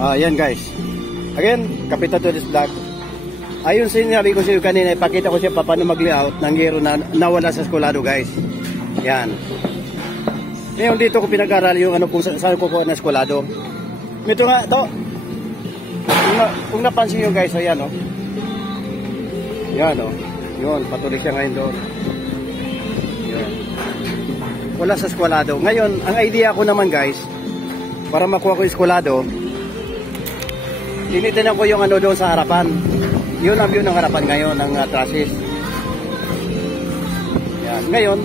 Yan guys. Again, Kapitan Tourist Vlog. Ayun sinabi ko sa iyo kanina, ipakita ko siya paano mag-layout ng yero na nawala sa eskwelado guys. Yan. Ngayon dito ko pinag-aral yung ano kung saan ko kuha na eskwelado. Ito nga, ito. Kung napansin nyo guys, ayan o. Yan o. Yun, patuloy siya ngayon doon. Yan. Wala sa eskwelado. Ngayon, ang idea ko naman guys, para makuha ko yung eskwelado, tinitingnan ko yung ano doon sa harapan. Yun ang view ng harapan ngayon ng trusses. Yan. Ngayon,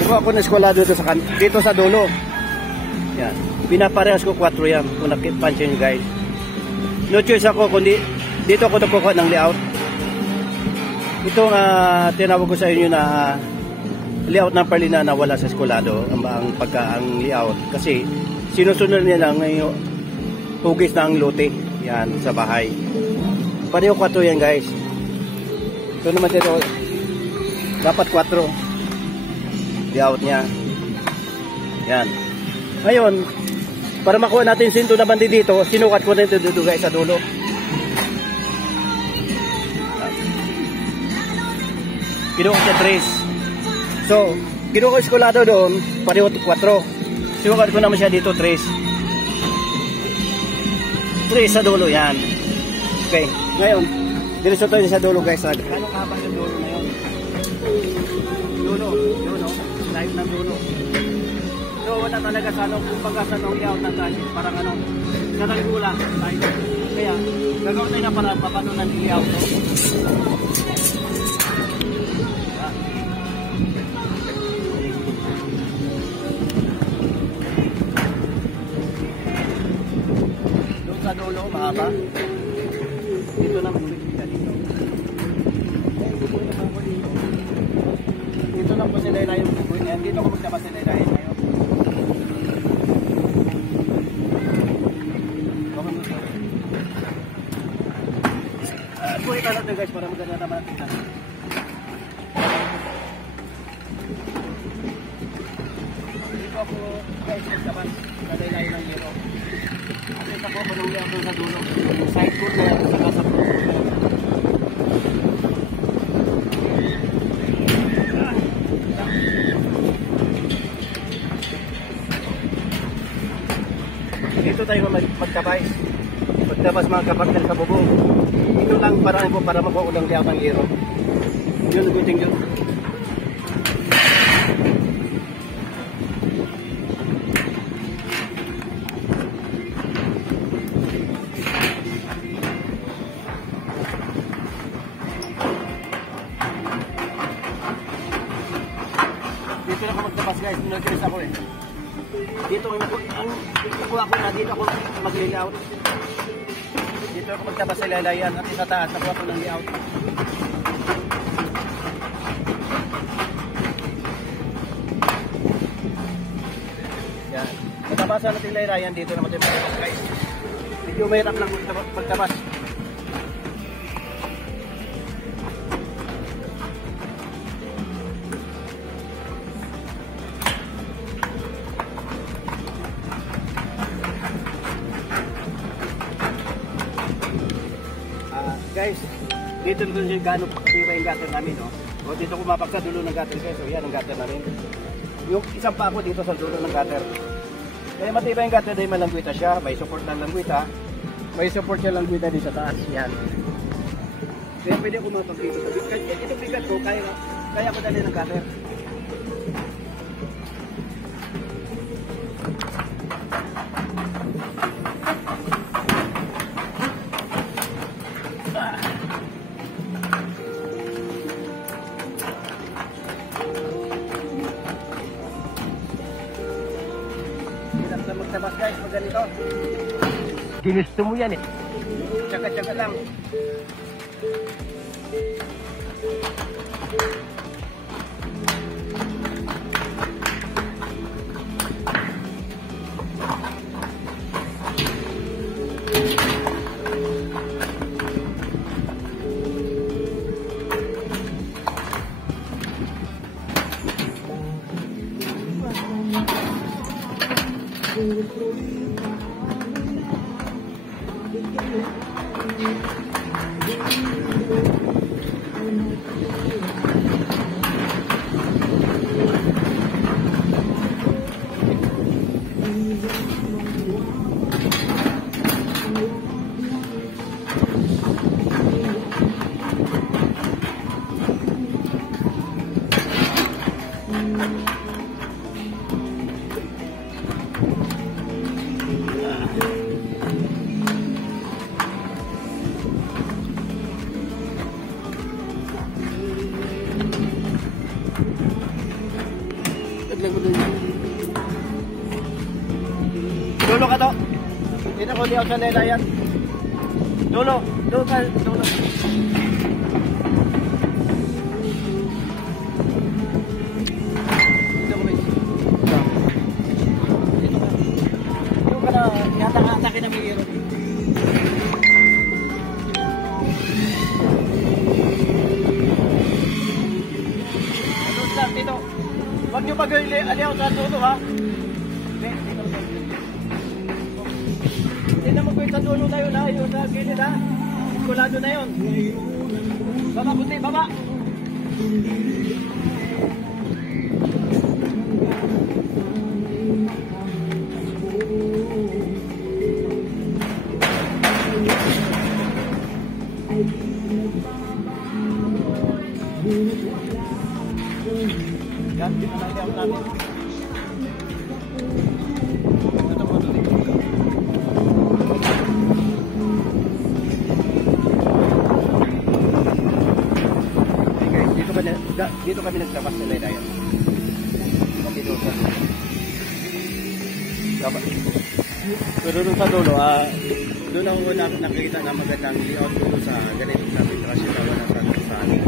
kuha ko ng eskwelado dito sa dulo. Yan. Pinaparehas ko 4 yan. Kung nakipansin nyo guys. No choice ako kundi dito ako nakuha ng layout. Itong tinawag ko sa inyo na layout ng Perlina na wala sa eskwelado. Ang layout. Kasi sinusunod niya lang yung hugis ng lote. Yan, sa bahay. Pareho 4 yan guys. Ito naman dito. Dapat 4. Layout niya. Yan. Ngayon, para makuha natin sinto na bandi dito, sinukat ko na ito dito guys sa dulo. Kinuha ko siya 3. So, kinuha ko eskwelado doon, pareho 4. Sinukat ko naman siya dito 3. 3 sa dulo yan. Okay, ngayon, diretso tayo sa dulo guys. Gano'ng kahaba yung dulo na yun? Dulo, lahat ng dulo. So, wala talaga sa anong, kumbaga sa anong layout ng trusses, parang ano, sa nalgula. Kaya, gagawin tayo na para paano ng layout. Doon sa dulo, mahaba. Dito na magpipita dito. Dito na po sila yung bubuin yan. Dito ko magtaba sila ngayon. Buhay ka natin guys para maganda naman natin ito. Dito ako guys magtabas. Nalay-lay ng yero. At ito ko manuli ako sa dulo. Side court na yan sa kasap ko. Dito tayo magtabay. Magtabas mga kapagdal sa bubong. Ito lang paraan ko para makuha ko ng layout ng yero. Yun, naguting yun. Dito na ako magtabas guys, nag-choice ako eh. Dito ang nakuha ko na, dito ako mag-layout. Dito ako magtabas sa lalayan at sa taas, nakuha ko ng layout. Yan. Magtabasan natin lalayan dito naman tayo magtabas guys. Medyo mahirap lang magtabas. Guys, dito nito siya gano'ng tira yung gutter namin, no? O dito kumapak sa dulo ng gutter guys, so yan ang gutter namin. Yung isang pa ako dito sa dulo ng gutter. Kaya matibay yung gutter dahil malangwita siya, may support ng langwita. May support siya langwita dito sa taas, yan. Kaya pwede kumapak dito sa bigat. Itong bigat ko, kaya ko dali ng gutter. Magtabas guys, pag ganito. Ginusto mo yan eh. Tsaka-tsaka lang. Dulo ka to. Dito ko di ako sa lelayan. Dulo. Dulo ka. Dulo. Dito ko ba? Dito ka. Dito ka na. Yata-atakin na may hero. Ano sa dito? Huwag nyo mag-aliaw sa dulo ha. Hindi naman ko yung sa dulo na yun ha. Yung sa gilid ha. Kulado na yun. Baba puti, baba. Yan, dito na ilaw namin. Ito po doon. Okay, dito kami nagtabas sa laylayan. Dito sa dapat. Pero doon sa dulo, doon ako nakikita na magandang layout dulo sa ganito sa Petrasyo na wala sa amin.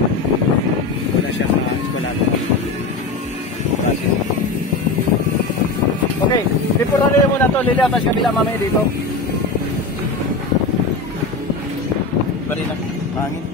Wala siya sa eskwalado. Okay, temporary muna to, liliatas kabila mamaya dito. Bali na, hangin.